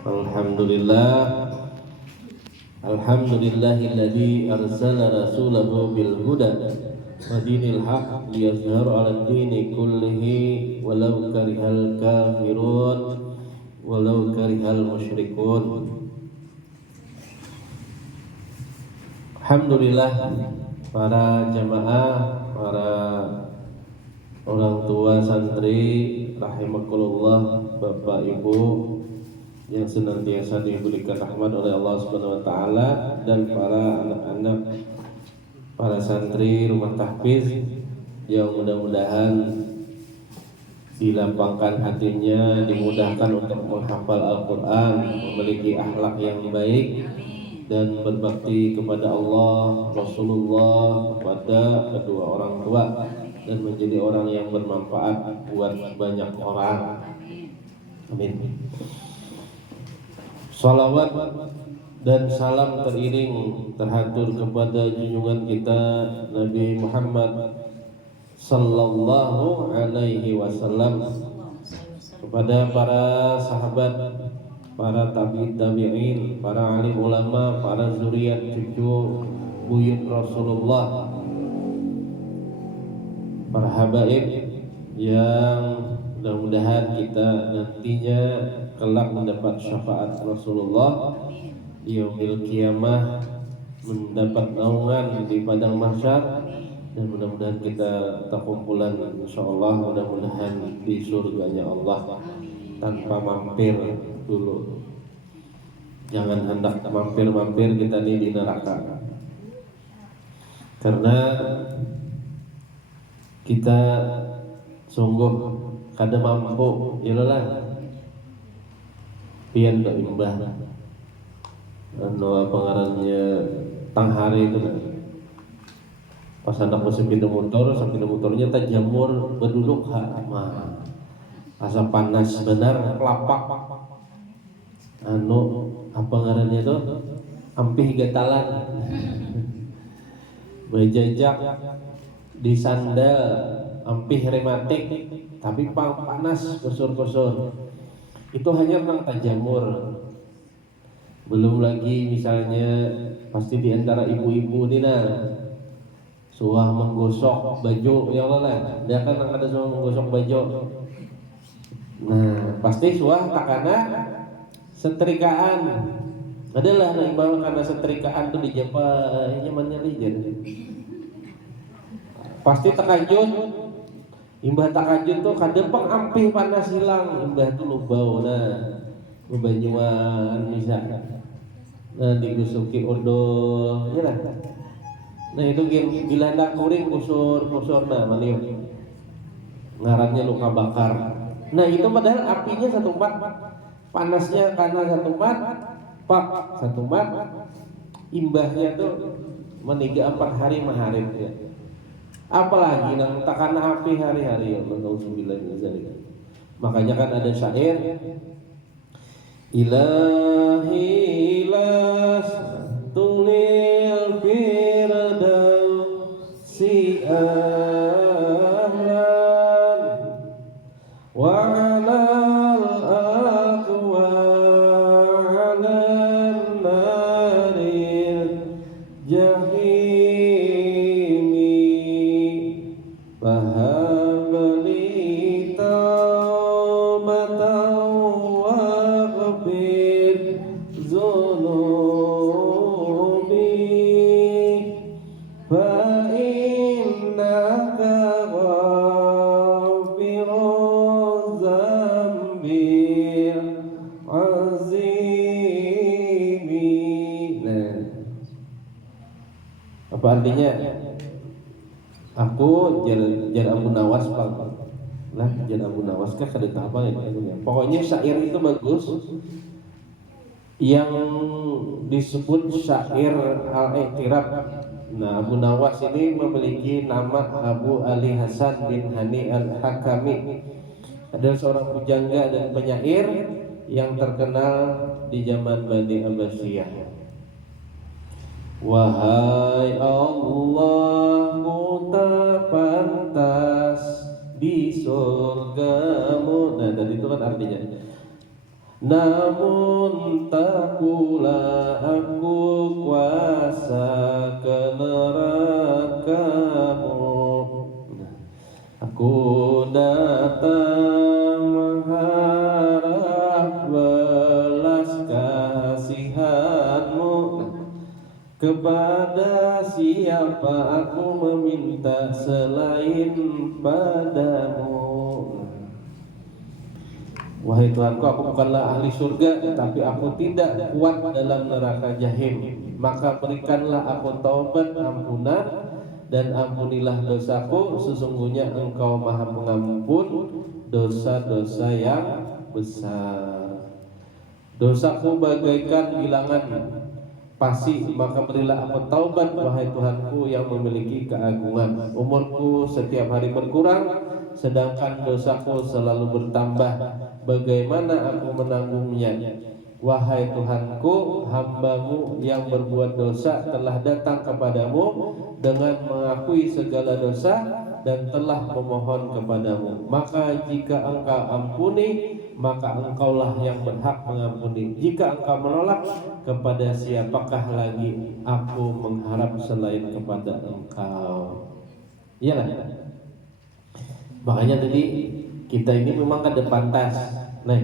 Alhamdulillah, alhamdulillahilladzi arsala rasulahu bil huda wa dinil haq liyazhara 'alad dini kullihi walau karihal kafirun walau karihal musyrikun. Alhamdulillah, para jamaah, para orang tua santri rahimakumullah, Bapak Ibu yang senantiasa diberikan rahmat oleh Allah Subhanahu wa taala, dan para anak-anak, para santri rumah tahfiz yang mudah-mudahan dilapangkan hatinya, dimudahkan untuk menghafal Al-Qur'an, memiliki akhlak yang baik dan berbakti kepada Allah, Rasulullah, kepada kedua orang tua, dan menjadi orang yang bermanfaat buat banyak orang. Amin. Salawat dan salam teriring terhatur kepada junjungan kita Nabi Muhammad sallallahu alaihi wasallam, kepada para sahabat, para tabi'in, para alim ulama, para zuriat cucu buyut Rasulullah, para habaib yang mudah-mudahan kita nantinya kelak mendapat syafaat Rasulullah di yaumil qiyamah, mendapat naungan di padang mahsyar, dan mudah-mudahan kita terkumpulan insyaallah mudah-mudahan di surganya Allah tanpa mampir dulu. Jangan hendak mampir-mampir kita nih di neraka, karena kita sungguh kada mampu ya lah pian do imbah apa ngarannya tang hari itu pas hendak sepeda motornya tak jamur berduduk mah asa panas benar kelapak apa ngarannya itu ampih gatalan bejajak di sandal ampih rematik tapi panas kosor-kosor. Itu hanya tentang tajamur. Belum lagi misalnya pasti di antara ibu-ibu dina suah menggosok baju ya Allah lah. Dia kan ada suah menggosok baju. Nah, pasti suah takana setrikaan. Adalah nah ibarat karena setrikaan tuh dijapa nyamannya lijan. Pasti takajun. Imbah takajun tuh kadepeng ampih panas hilang, imbah tuh lubau banyuan bisa. Nah digusuki odol, ya lah. Nah itu bila hendak kuring kusur maniok. Ngarannya luka bakar. Nah itu padahal apinya satu mat, panasnya karena satu mat, satu mat, imbahnya tuh meniga 4 hari maharib ya. Apalagi nang takana api hari-hari ya Allah nauzubillah min dzalik. Makanya kan ada syair Ilahi las tulil firdausi ahlan wa alal aqwa alan naril jahim Fahabli taubatan waghfir zunubi fa innaka ghafiruz zambi azimi. Nah, apa artinya? Aku jar Abu Nawas lah jar Abu Nawas kah kada apa ya. Pokoknya syair itu bagus yang disebut syair al-i'tirab. Nah Abu Nawas ini memiliki nama Abu Ali Hasan bin Hani al-Hakami, adalah seorang pujangga dan penyair yang terkenal di zaman Bani Abbasiyah. Wahai Allah, ku tak pantas di surgamu. Nah, tadi itu kan artinya namun tak pula aku kuasa ke nerakamu. Aku datang mengharap belas kasihanmu. Kepada siapa aku meminta selain padamu. Wahai Tuhanku, aku bukanlah ahli surga, tapi aku tidak kuat dalam neraka jahim. Maka berikanlah aku taubat ampunan dan ampunilah dosaku. Sesungguhnya Engkau Maha Pengampun dosa-dosa yang besar. Dosaku bagaikan bilangan pasir, maka berilah aku taubat, wahai Tuhanku yang memiliki keagungan. Umurku setiap hari berkurang, sedangkan dosaku selalu bertambah. Bagaimana aku menanggungnya? Wahai Tuhanku, hambamu yang berbuat dosa telah datang kepadamu dengan mengakui segala dosa dan telah memohon kepadamu. Maka jika Engkau ampuni, maka Engkaulah yang berhak mengampuni. Jika Engkau menolak, kepada siapakah lagi aku mengharap selain kepada Engkau? Iyalah. Makanya tadi kita ini memang kada pantas. Nah,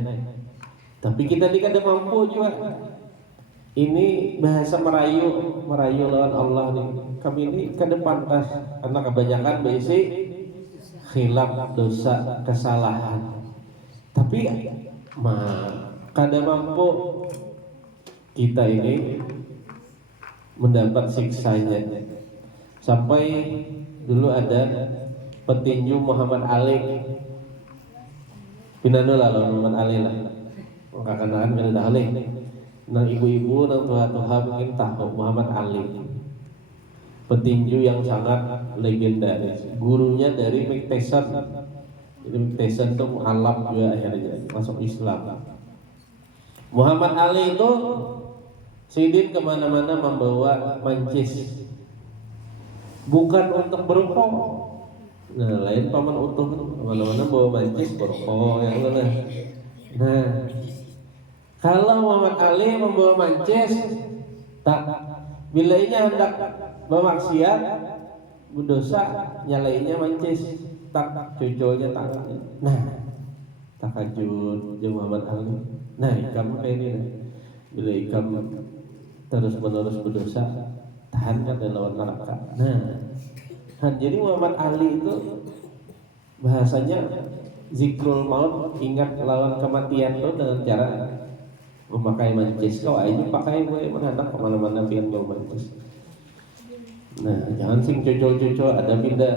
tapi kita ini kada mampu juga. Ini bahasa merayu lawan Allah nih. Kami ini kada pantas karena kebanyakan berisi khilaf, dosa, kesalahan. Tapi kada mampu kita ini mendapat siksanya. Sampai dulu ada petinju Muhammad Ali. Pinano lah Muhammad Ali lah. Kakak-kakak kada Ali. Nang ibu-ibu nang tuha-tuha mungkin tahu Muhammad Ali. Petinju yang sangat legendaris. Gurunya dari Mike Tyson. Jadi Mike Tyson itu mualaf juga akhirnya masuk Islam. Muhammad Ali itu sidin kemana-mana membawa mancis, bukan untuk berokok. Nah, lain paman utuh kemana-mana bawa mancis berokok yang mana. Nah, kalau Muhammad Ali membawa mancis, tak bilainya hendak bermaksiat, berdosa, nyalainnya mancis, tak cuculnya tangannya. Nah, takajud jeung Muhammad Ali. Nah, kamu kayak ini. Bila ikam terus-menerus berdosa, tahan kan lawan neraka. Nah, jadi Muhammad Ali itu bahasanya zikrul maut, ingat lawan kematian itu dengan cara memakai mancis. Kau aja pakai gue menghadap kemana-mana biar kau mancis. Nah, jangan sing cucul-cucul ada pindah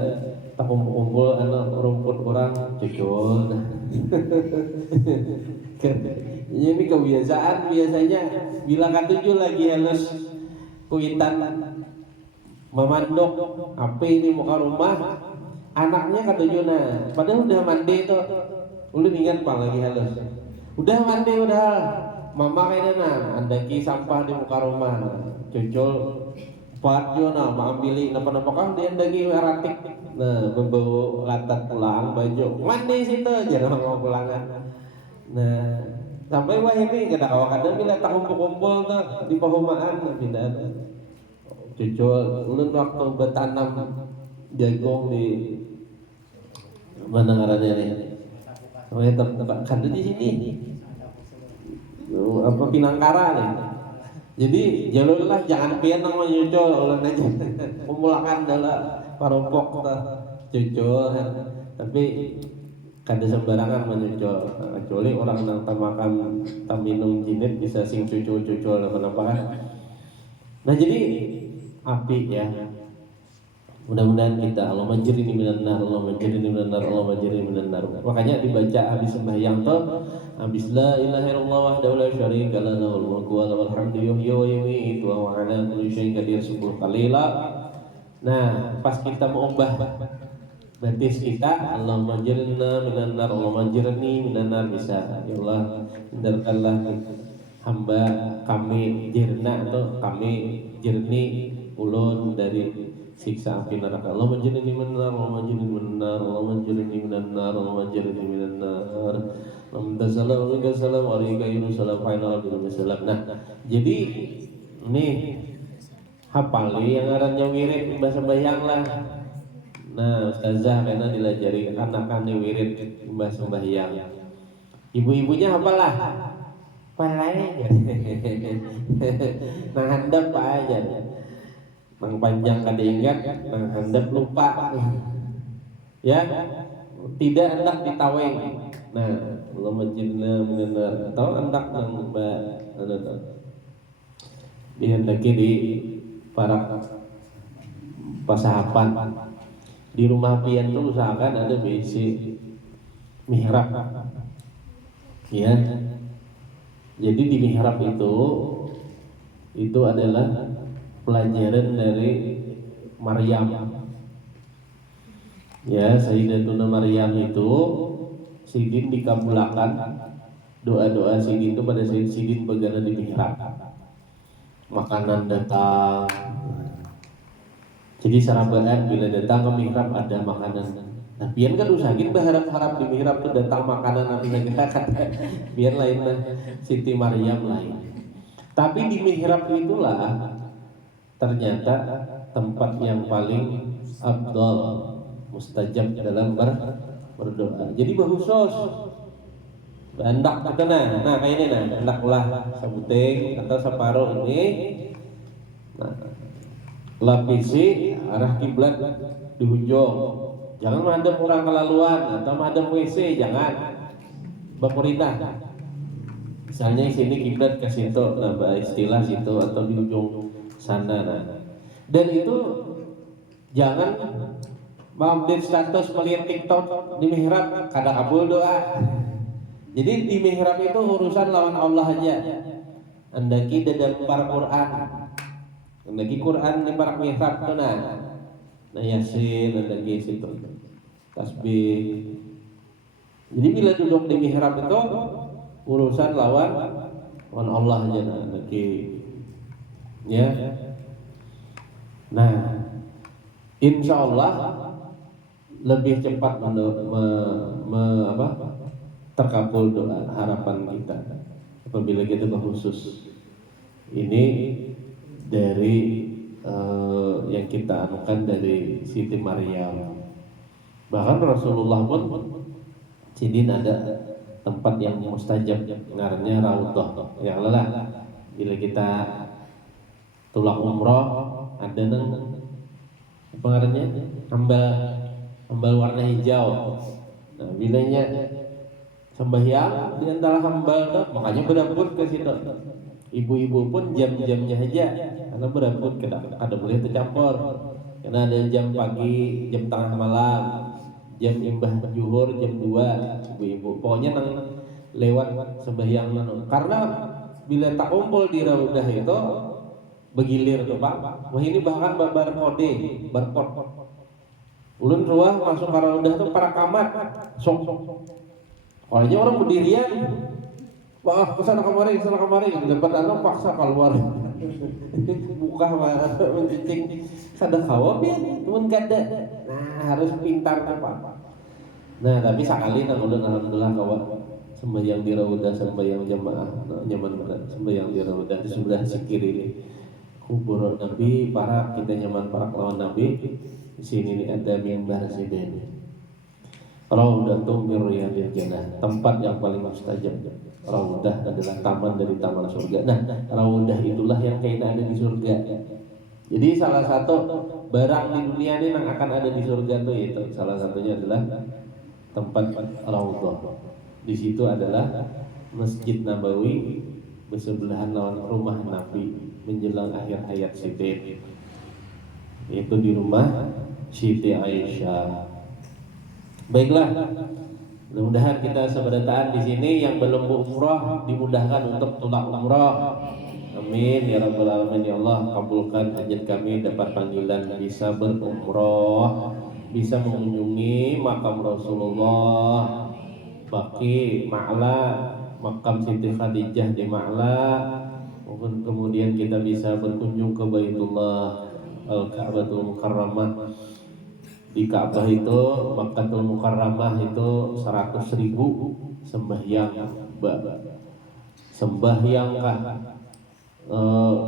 tak kumpul-kumpul anak rumput orang cucul. Nah. Ini kebiasaan biasanya bila katujuh lagi halus kuitan memandok apa ini muka rumah anaknya katujuh nah padahal udah mandi tuh ulun ingat pak lagi halus udah mandi udah mama kayaknya nah andaki sampah di muka rumah cucul patjo nah mengambil napa-napa kan dia andaki ratik nah membawa latar pulang baju mandi situ jangan mau pulangan nah sampai wah ini kada kadang bila tak kumpul-kumpul tuh di pahumaan pindah cucul ulun waktu bertanam jagung di mana ngarannya nih oh ya tempat kan di sini apa Pinangkara nih jadi jalurlah jangan pian nang nyucul ulun aja pemulakan adalah parompok cucul tapi kada sembarangan menyucul kecuali orang nang makan tam minum jinit bisa sing cucul-cucul apa kan. Nah jadi api ya. Mudah-mudahan kita Allahumma ajirni minan nar, Allahumma ajirni minan nar, Allahumma ajirni minan nar. Makanya dibaca habis sembahyang tuh habis la ilaha illallah wahdahu la syarika lahu lahul mulku wa lahul hamdu yuhyi wa yumiitu wa ala kulli syai'in qadir 10 kali la. Nah, pas kita mau ubah batis kita Allahumma ajirna minan nar, Allahumma ajirni minan nar bisa. Ya Allah, hindarkanlah hamba kami jirna atau kami jernih ulun dari siksa api neraka. Allahumma ajirni minan nar, Allahumma ajirni minan nar, Allahumma ajirni minan nar, Allahumma ajirni minan nar. Assalamualaikum warahmatullahi wabarakatuh. Nah, jadi ini hafal yang ngarannya wirid bahasa bayang lah. Nah, ustazah karena dilajari anak-anak wirid bahasa bayang. Ibu-ibunya hafal lah. Palai. Nah, handap aja. Nang panjang kada ingat, nang handap lupa. Ya, tidak hendak ditaweng. Nah, Allah majidna benar. Tahu hendak nang mbak, dihendaki di para pasahapan. Di rumah pian tuh usahakan ada WC mihrab. Ya, jadi di mihrab itu adalah pelajaran dari Maryam. Ya, Sayyidatuna Maryam itu Sidin dikabulkan doa-doa Sidin itu pada saat Sidin berada di mihrab. Makanan datang. Jadi sarabaan bila datang ke mihrab ada makanan. Nah, biar kan usahain berharap-harap di mihrab tuh datang makanan nanti kata biar lain lah Siti Maryam lain. Tapi di mihrab itulah ternyata tempat yang paling afdal mustajab dalam berdoa. Jadi bahusos hendak terkena. Nah kayak ini nah hendaklah sabuting atau separuh ini. Nah, lapisi arah kiblat di ujung. Jangan madem orang kelaluan atau madem WC, jangan. Baperintah. Misalnya sini kiblat ke situ, nah istilah situ atau di ujung sana. Nah. Dan itu jangan mengupdate status melihat TikTok di mihrab kada kabul doa. Jadi di mihrab itu urusan lawan Allah aja. Andaki dalam para Quran. Andaki Quran di para mihrab tuh nah Yasin andaki situ. Tasbih. Jadi bila duduk di mihrab itu urusan lawan Allah aja andaki. Ya. Nah, insya Allah lebih cepat terkabul doa harapan kita apabila kita berkhusus ini dari yang kita anukan dari Siti Maryam. Bahkan Rasulullah pun Sidin ada tempat yang mustajab ngarannya Raudhah. Ya Allah, bila kita tulang umroh ada nang apa ngarannya hambal warna hijau. Nah, bilanya sembahyang di antara hambal makanya berambut ke situ. Ibu-ibu pun jam-jamnya aja karena berambut kada boleh tercampur. Karena ada jam pagi, jam tengah malam, jam imbah zuhur, jam 2 ibu-ibu. Pokoknya nang lewat sembahyang karena bila tak kumpul di Raudhah itu begilir tuh Pak. Wah ini bahkan barcode. Ulun ruah masuk ke Raudhah tuh para kamat. Sok. Soalnya orang berdirian. Wah, kesana kemari, dapat paksa keluar. Buka mencicing kada kawabin, cuman kada. Nah, harus pintar apa. Nah, tapi sekali nang ulun alhamdulillah kawan sembahyang di Raudhah, sembahyang jamaah nyaman banget. Sembahyang di Raudhah di sebelah sikir ini. Kubur Nabi, para kita nyaman para lawan Nabi. Di sini nih ada mimbar Sidin. Raudhatun min riyadil jannah, tempat yang paling mustajab. Raudhah adalah taman dari taman surga. Nah, Raudhah itulah yang kayaknya ada di surga. Jadi salah satu barang di dunia ini yang akan ada di surga tuh itu salah satunya adalah tempat Raudhah. Di situ adalah Masjid Nabawi bersebelahan lawan rumah Nabi menjelang akhir hayat Siti. Itu di rumah Siti Aisyah. Baiklah, mudah-mudahan kita seberataan di sini yang belum umroh dimudahkan untuk tulak umroh. Amin ya rabbal alamin ya Allah, kabulkan hajat kami dapat panggilan bisa berumroh, bisa mengunjungi makam Rasulullah, Baqi, Ma'la, makam Siti Khadijah di Ma'la, kemudian kita bisa berkunjung ke Baitullah Al-Ka'batul Mukarramah. Di Ka'bah itu Makkahul Mukarramah itu 100.000 sembahyang, sembahyang kah,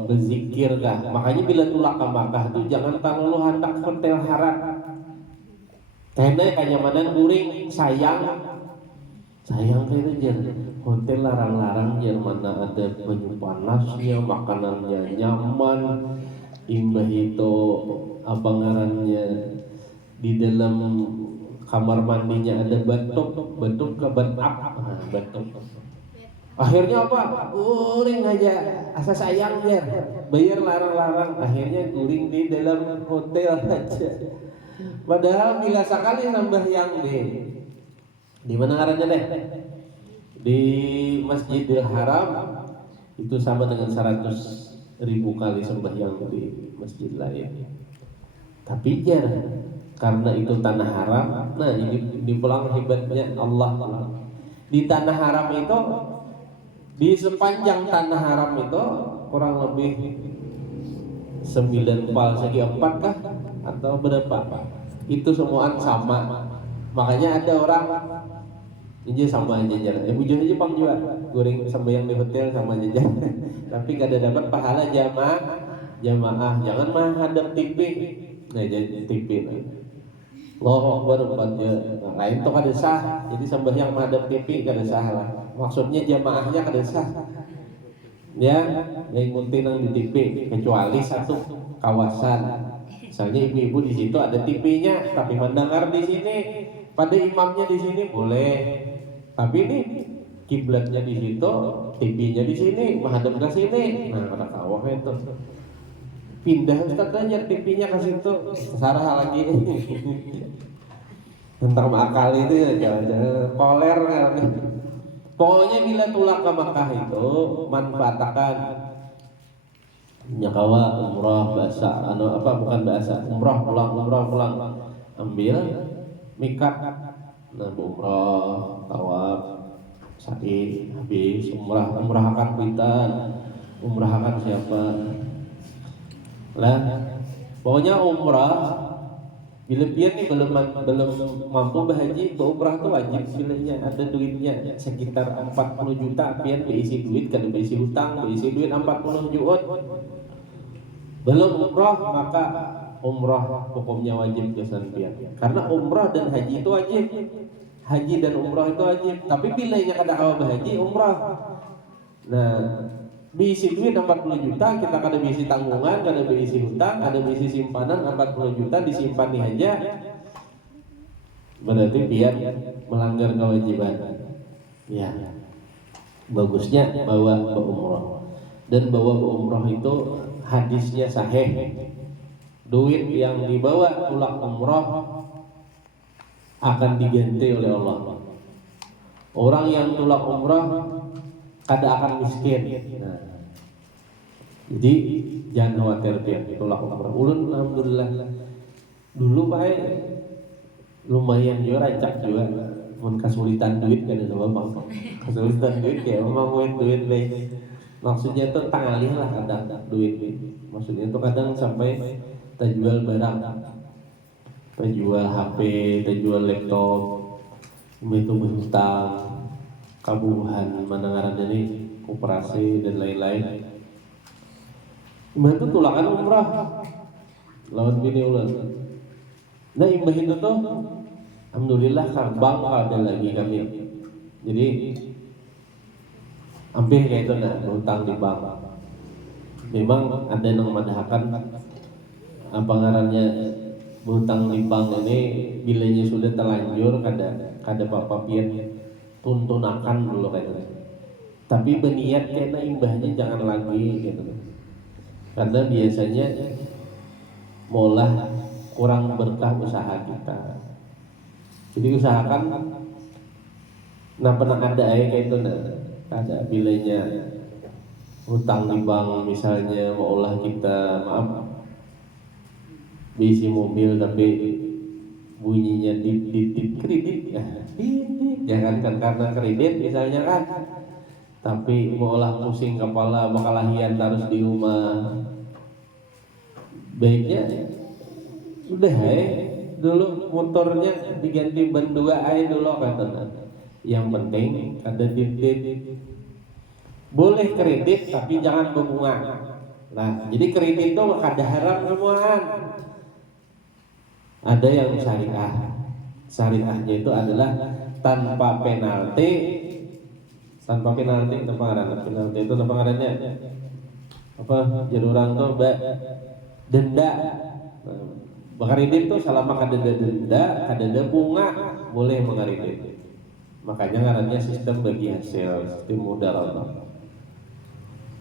berzikir kah. Makanya bila tulak ke Makkah tuh jangan terlalu hendak hotel haram. Karena kenyamanan guring sayang kayaknya jangan hotel larang-larang yang mana ada banyu panasnya, makanannya nyaman, imbah itu apa ngarannya di dalam kamar mandinya ada batuk ke batuk. Akhirnya apa? Guring aja, asa sayang ya, bayar larang-larang. Akhirnya guring di dalam hotel aja. Padahal bila sekali nambah yang di mana ngarannya deh? Di Masjidil Haram itu sama dengan 100.000 kali sembahyang di masjid lain. Tapi karena itu tanah haram. Nah ini pulang hebatnya Allah. Di tanah haram itu, di sepanjang tanah haram itu kurang lebih 9 pal segi 4 kah atau berapa? Itu semuaan sama. Makanya ada orang ini sama aja jalan. Bujur aja pang jual goreng sembahyang di hotel sama aja. Tapi kada dapat pahala jamaah. Jangan mah hadap TV. Nah jadi TV. Loh baru lain tuh kada sah. Jadi sembahyang madhab TV kada sah lah. Maksudnya jamaahnya kada sah. Ya, yang penting nang di TV kecuali satu kawasan. Misalnya ibu-ibu di situ ada TV-nya, tapi mendengar di sini, pada imamnya di sini boleh. Tapi ini kiblatnya di situ, TV-nya di sini, menghadap ke sini. Nah, pada kawah itu. Pindah Ustaz aja TV-nya ke situ. Sarah lagi. Tentang akal itu ya jangan koler kan. Pokoknya bila tulak ke Makkah itu manfaatkan nyakawa umrah bahasa umrah pulang ambil mikat, nah umrah tawaf sa'i habis umrah akan pitan umrah akan siapa lah. Pokoknya umrah bila pian nih belum mampu berhaji, berumrah tuh wajib bilanya ada duitnya sekitar 40 juta pian berisi duit, kan berisi hutang, berisi duit 40 juta. Belum umrah maka umrah hukumnya wajib kesan pian. Karena umrah dan haji itu wajib. Haji dan umrah itu wajib. Tapi bilanya kada awal berhaji umrah. Nah, diisi duit 40 juta, kita kada diisi tanggungan, kada diisi hutang, ada diisi simpanan 40 juta disimpan di aja. Berarti pian melanggar kewajiban. Ya. Bagusnya bawa umrah. Dan bawa umrah itu hadisnya sahih. Duit yang dibawa pulang umrah akan diganti oleh Allah. Orang yang tulak umrah kada akan miskin. Nah, jadi jangan khawatir dia tulak umrah. Ulun alhamdulillah dulu baik lumayan juga rancak juga. Mun kesulitan duit kan ada bang. Kesulitan duit ya memang duit baik. Maksudnya tuh tangalih lah kadang duit. Maksudnya tuh kadang sampai terjual barang, terjual HP, terjual laptop, itu berhutang. Kabuhan mendengarannya nih koperasi dan lain-lain. Imbah itu tulakan umrah lawan bini ulang. Nah imbah itu tuh alhamdulillah karbang ada lagi kami. Jadi hampir kayak itu nah berhutang di bank. Memang ada yang memadahkan apa ngarannya berhutang di bank ini bilanya sudah terlanjur kada apa-apa pian tuntunakan dulu kayak gitu. Tapi berniat karena imbahnya jangan lagi gitu. Karena biasanya molah kurang berkah usaha kita. Jadi usahakan nah pernah ada kayak itu nah ada bilanya hutang di bank misalnya maulah kita bisi mobil tapi bunyinya dit kredit ya jangan kan karena kredit misalnya kan, tapi maulah pusing kepala bakalahian terus di rumah. Baiknya udah dulu motornya diganti ban 2 dulu kata Yang penting ada dinding. Boleh kredit tapi jangan berbunga. Nah, jadi kredit itu ada haram semuaan. Ada yang syariah. Syariahnya itu adalah tanpa penalti. Tanpa penalti itu penalti itu apa ngarannya? Apa jadi orang tuh denda. Kredit itu selama kada denda, kada bunga boleh mengkredit. Makanya ngarannya sistem bagi hasil, sistem mudaratah.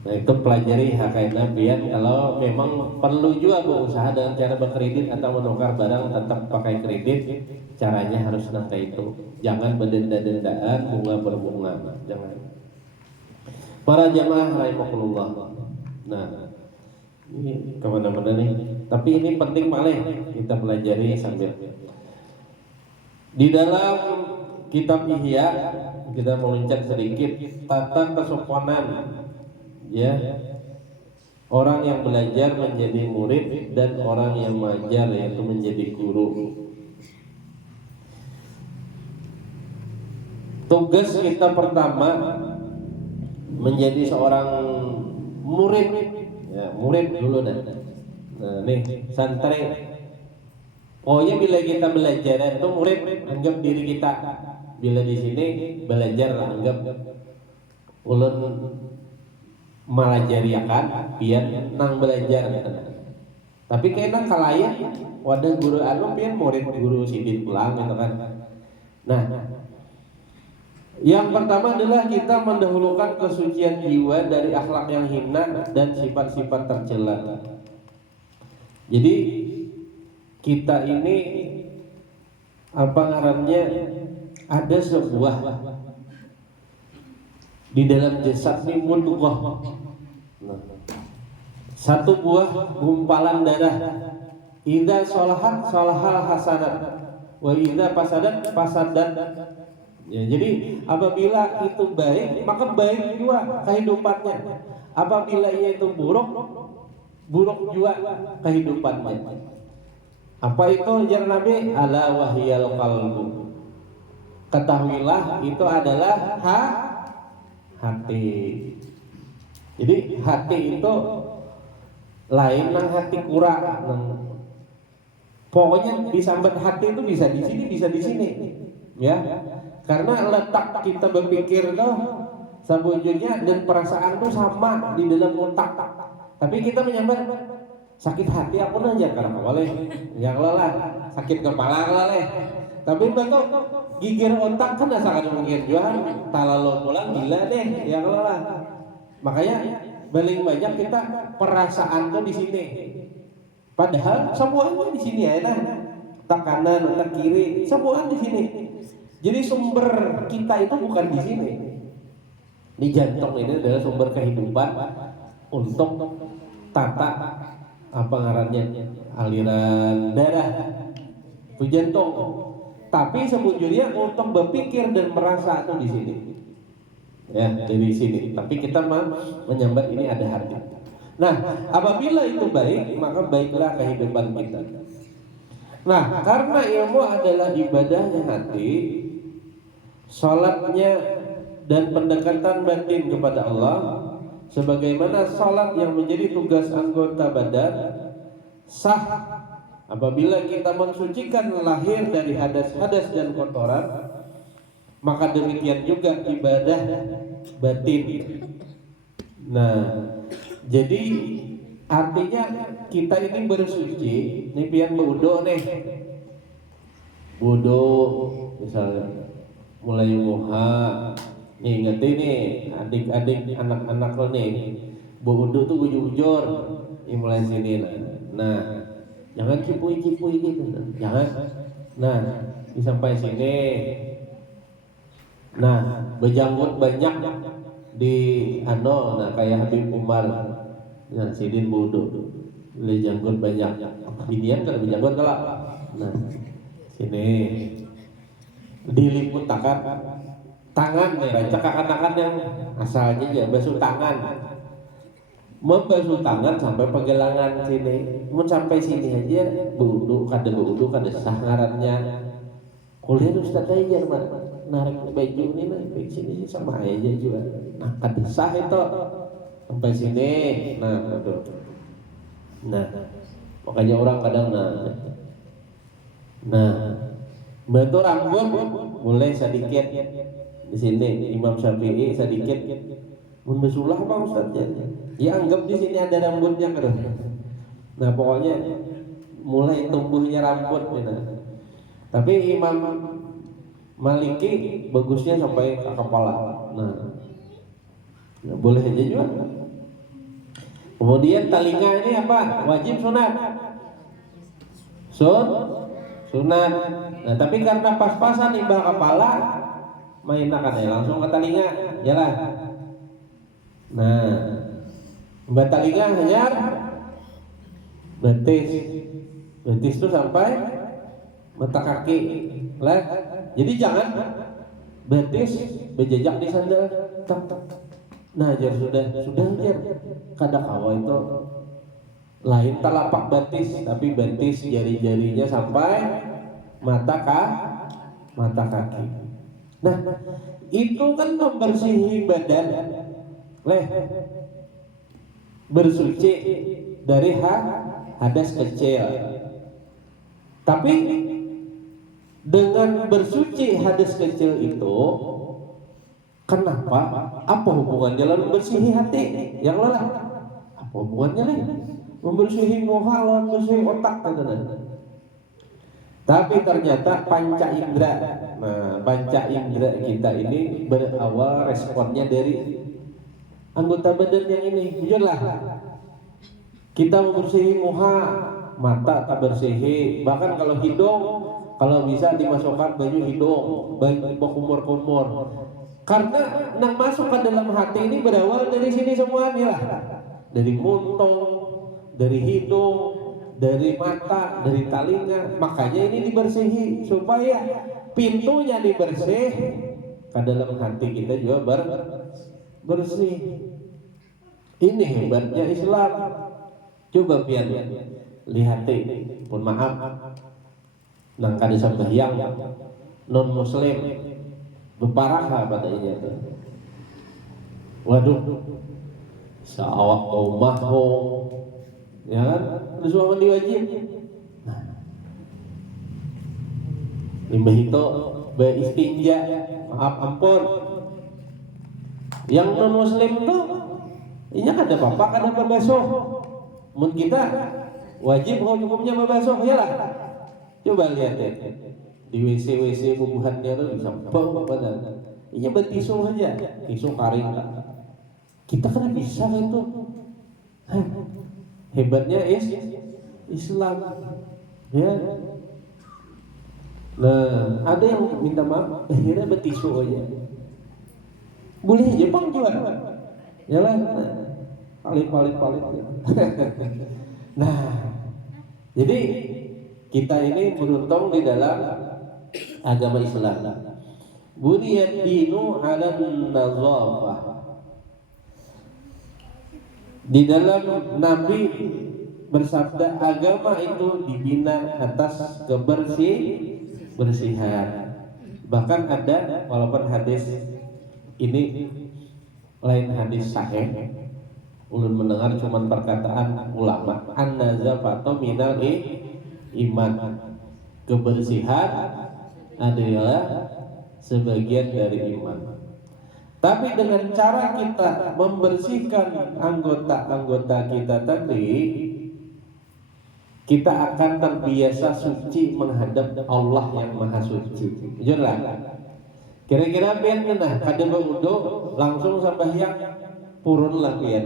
Nah itu pelajari hakainya biar kalau memang perlu juga berusaha dengan cara berkredit atau menukar barang tetap pakai kredit, caranya harus nanti itu. Jangan berdenda-dendaan, bunga berbunga, jangan. Para jamaah rahimakumullah. Nah ini kemana-mana nih. Tapi ini penting malah kita pelajari sambil di dalam kitab Ihya kita meluncat sedikit tata kesopanan. Ya, orang yang belajar menjadi murid dan orang yang mengajar yaitu menjadi guru. Tugas kita pertama menjadi seorang murid, ya, murid dulu dah. Nah, nih santri. Pokoknya bila kita belajar itu murid, anggap diri kita. Bila di sini belajar anggap ulun malajariakan biar nang belajar gitu. Tapi kayaknya kalayan wadah guru anu pian murid guru sidin pulang gitu kan. Nah, yang pertama adalah kita mendahulukan kesucian jiwa dari akhlak yang hina dan sifat-sifat tercela. Jadi kita ini apa ngarannya ada sebuah di dalam jasad ini mudghah. Satu buah gumpalan darah. Idza sholahat sholahal hasanat wa idza fasadat. Ya, jadi apabila itu baik maka baik juga kehidupannya. Apabila ia itu buruk juga kehidupannya. Apa itu jar Nabi? Ala wahyal qalbu. Ketahuilah itu adalah hati. Jadi hati itu lain nang hati kurang. Pokoknya disambat hati itu bisa di sini, bisa di sini. Ya. Karena letak kita berpikir tuh sebujurnya dan perasaan tuh sama di dalam otak. Tapi kita menyambat sakit hati aku aja karena boleh. Yang lelah, sakit kepala leleh. Tapi betul gigir otak kan asalkan mungkin jual talalo pulang gila deh ya kalau lah. Makanya paling banyak kita perasaan tuh di sini. Padahal semuanya di sini ya nah. Tak kanan, tak kiri, semua di sini. Jadi sumber kita itu bukan di sini. Di jantung ini adalah sumber kehidupan untuk tata apa ngarannya aliran darah itu jantung. Tapi sebetulnya untuk berpikir dan merasa itu di sini. Ya, dari sini. Tapi kita menyambat ini ada hati. Nah, apabila itu baik, maka baiklah kehidupan kita. Nah, karena ilmu adalah ibadahnya hati, salatnya dan pendekatan batin kepada Allah, sebagaimana salat yang menjadi tugas anggota badan, sah apabila kita mensucikan lahir dari hadas-hadas dan kotoran, maka demikian juga ibadah batin. Nah, jadi artinya kita ini bersuci, ini pian wudu nih. Wudu misalnya mulai muha, ingetin nih adik-adik anak-anak lo nih, wudu tuh bujur-bujur, mulai sini lah. Nah, jangan cipui-cipui gitu, jangan. Nah, sampai sini. Nah, berjanggut banyak di nah kayak Habib Umar, nah sidin wudu, beli janggut banyak. Binian kalau berjanggut kalau, nah sini diliput tangan nih, cakakan-cakakan yang asalnya ya basuh tangan. Membasuh tangan sampai pergelangan sini, mau sampai sini aja wudu kada sah ngarannya. Kuliah Ustaz aja mah. narik baju ini naik sini sama aja juga. Nah kadesah itu sampai sini. Nah aduh. Nah makanya orang kadang bentuk rambut boleh sedikit di sini. Imam Syafi'i sedikit. Mun besulah apa Ustaz ya anggap di sini ada rambutnya kan. Nah pokoknya mulai tumbuhnya rambut gitu. Tapi Imam Maliki bagusnya sampai ke kepala. Nah, boleh aja juga. Kemudian telinga ini apa? Wajib sunat. Sunat. Nah, tapi karena pas-pasan imbah kepala, main akan langsung ke telinga, jalan. Nah, imbah telinga hanya betis itu sampai mata kaki lah. Jadi jangan betis berjejak di sandal. Nah jar sudah jar kada kawa itu lain telapak betis, tapi betis jari-jarinya sampai mata kaki. Nah itu kan membersihi badan, bersuci dari hadas kecil. Tapi dengan bersuci hadas kecil itu, kenapa? Apa hubungannya lalu bersihi hati yang lelah? Apa hubungannya nih? Membersihi muka lalu bersihi otak gitu. Tapi ternyata panca indera. Nah, panca indera kita ini berawal responnya dari anggota badan yang ini. Jujurlah, kita membersihi muka, mata tak bersihi. Bahkan kalau hidung, kalau bisa dimasukkan baju hidung, baju kumur-kumur. Karena yang masuk ke dalam hati ini berawal dari sini semuanya lah. Dari muntung, dari hidung, dari mata, dari telinga. Makanya ini dibersihi supaya pintunya dibersih ke dalam hati kita juga bersih. Ini hebatnya Islam. Coba pian lihat pun maaf nang kada sembahyang non muslim beparah pada ini tuh. Waduh, seawak omah ya kan, terus mandi wajib. Nah, limbah itu beristinja, maaf ampun. Yang non muslim tuh, ini kada apa-apa, kada berbasuh. Mun kita wajib hukumnya berbasuh ya lah. Coba lihat ya, di WC bubuhannya tuh bisa bau badan. Iya bertisu aja, tisu karing lah. Kita kan bisa itu. Hebatnya Islam, ya. Nah, ada yang minta maaf, akhirnya bertisu aja. Boleh aja bang juga, ya lah. Palit. Nah, jadi kita ini beruntung di dalam agama Islam. Buniyad dinu 'ala nazafah. Di dalam Nabi bersabda agama itu dibina atas kebersihan. Bahkan ada walaupun hadis ini lain hadis sahih, ulun mendengar cuman perkataan ulama, an-nazafatu minal iman. Kebersihan adalah sebagian dari iman. Tapi dengan cara kita membersihkan anggota-anggota kita tadi, kita akan terbiasa suci menghadap Allah yang Maha Suci. Jujurlah. Kira-kira pian kena kada berwudu langsung sembahyang purunlah pian.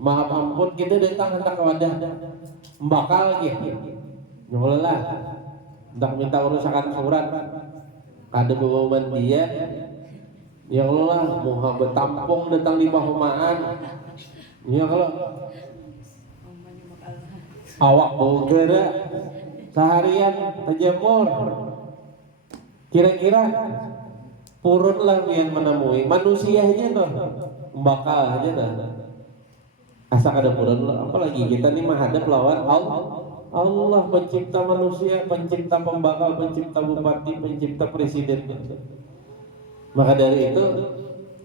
Maaf ampun kita datang hendak ke wadah bakal ya. Nyololah. Hendak minta urusan surat. Kada bawa mandian. Ya Allah, mau bertampung datang di Pahumaan. Ya kalau awak bau gerak seharian terjemur. Kira-kira purunlah yang menemui manusia aja tuh, bakal aja dah. Asa kada purun, apalagi kita nih menghadap lawan Allah pencipta manusia, pencipta pembakal, pencipta bupati, pencipta presiden. Maka dari itu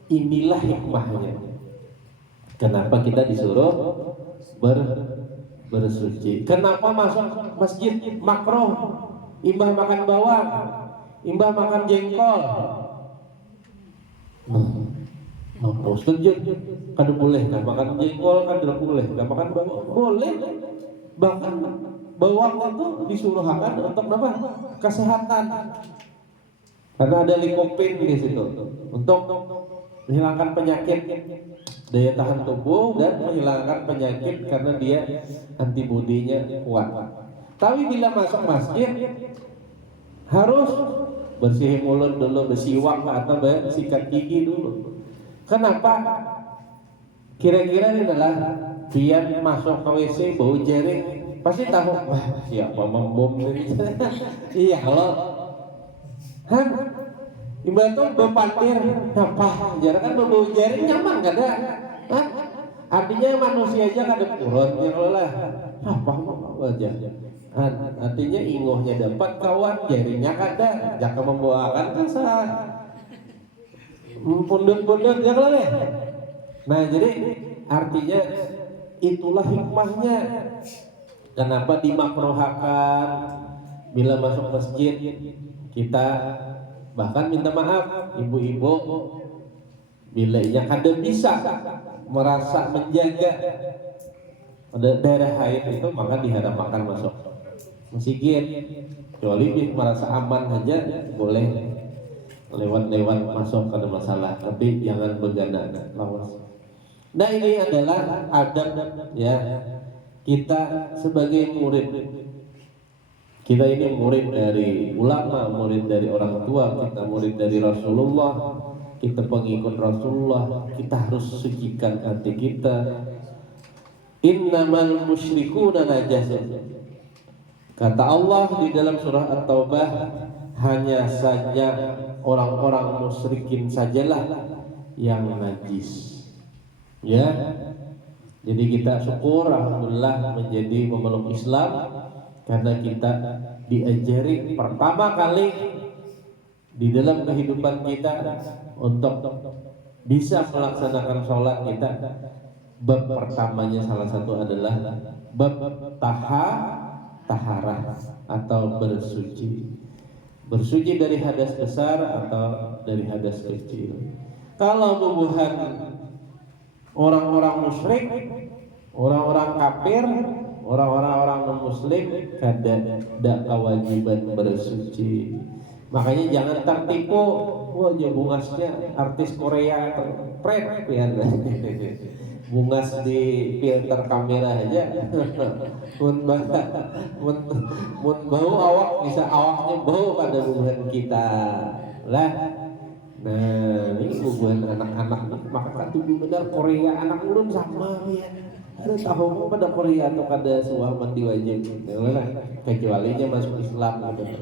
inilah hikmahnya. Kenapa kita disuruh bersuci? Kenapa masuk masjid makruh? Imbah makan bawang, imbah makan jengkol. Nah, setuju. Kan boleh kan makan jengkol, kan tidak boleh. Kan makan bawang boleh. Bahkan bawang itu disuruhkan untuk apa? Kesehatan. Karena ada likopen di situ untuk menghilangkan penyakit, daya tahan tubuh, dan menghilangkan penyakit karena dia antibodinya kuat. Tapi bila masuk masjid harus bersih mulut dulu, bersiwak atau bersikat gigi dulu. Kenapa? Kira-kira ini adalah biar masuk ke WC bau jering, pasti tahu wah siapa membom ini. Iya kalau ibarat tuh bepatir apa jarang kan bau jering nyaman kan ya? Artinya manusia aja kada kurun yang lelah apa aja. Artinya ingohnya dapat kawan jaringnya kada jaka membawakan kan sah pundut-pundut yang lelah. Nah jadi artinya itulah hikmahnya kenapa dimakruhakan bila masuk masjid kita bahkan minta maaf ibu-ibu bila ia kada bisa merasa menjaga daerah haid itu maka diharapkan masuk masjid kecuali merasa aman aja boleh lewat-lewat masuk kada masalah tapi jangan begana lawas. Nah ini adalah adab ya kita sebagai murid. Kita ini murid dari ulama, murid dari orang tua, kita murid dari Rasulullah, kita pengikut Rasulullah, kita harus sucikan hati kita. Innamal musyrikuna najasun. Kata Allah di dalam surah At-Taubah, hanya saja orang-orang musyrikin sajalah yang najis. Ya, jadi kita syukur alhamdulillah menjadi pemeluk Islam karena kita diajari pertama kali di dalam kehidupan kita untuk bisa melaksanakan sholat kita. Bab pertamanya salah satu adalah bab taharah atau bersuci dari hadas besar atau dari hadas kecil. Kalau tubuhan orang-orang musyrik, orang-orang kafir, orang-orang non-muslim kada kewajiban bersuci. Makanya jangan tertipu, wah ya bungasnya artis Korea pret ya. Bungas di filter kamera aja. mun bau awak bisa awaknya bau pada hubungan kita lah. Nah ini hubungan anak-anak maka tujuh benar Korea anak ulun sama ya. Ada tahu pada Korea atau pada suah mandi wajib kecualinya masuk Islam gitu.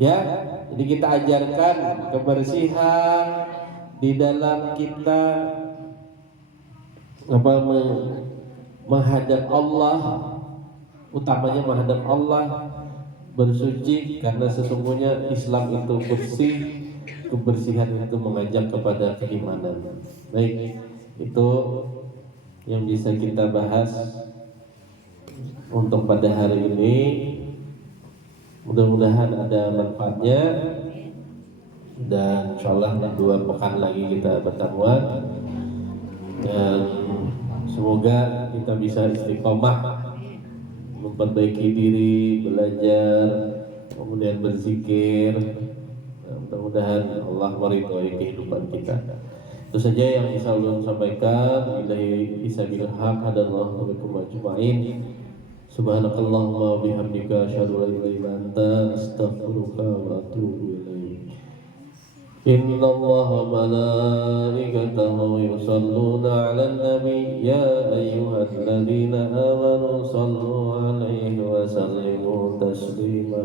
Ya, jadi kita ajarkan kebersihan di dalam kita menghadap Allah, utamanya menghadap Allah, bersuci karena sesungguhnya Islam itu bersih, kebersihan itu mengajak kepada keimanan. Baik, itu yang bisa kita bahas untuk pada hari ini. Mudah-mudahan ada manfaatnya dan insyaallah 2 pekan lagi kita bertemu dan semoga kita bisa istiqomah memperbaiki diri, belajar, kemudian berzikir. Mudah-mudahan Allah meridhoi kehidupan kita. Itu saja yang bisa ulun sampaikan. Billahi isabil haq hadallahu bikum ajma'in. Subhanakallahumma bihamdika asyhadu an la ilaha illa anta astaghfiruka wa atubu ilaik. Innallaha wa malaikatahu yusholluna 'alan nabi ya ayyuhalladzina amanu shallu 'alaihi wa sallimu taslima.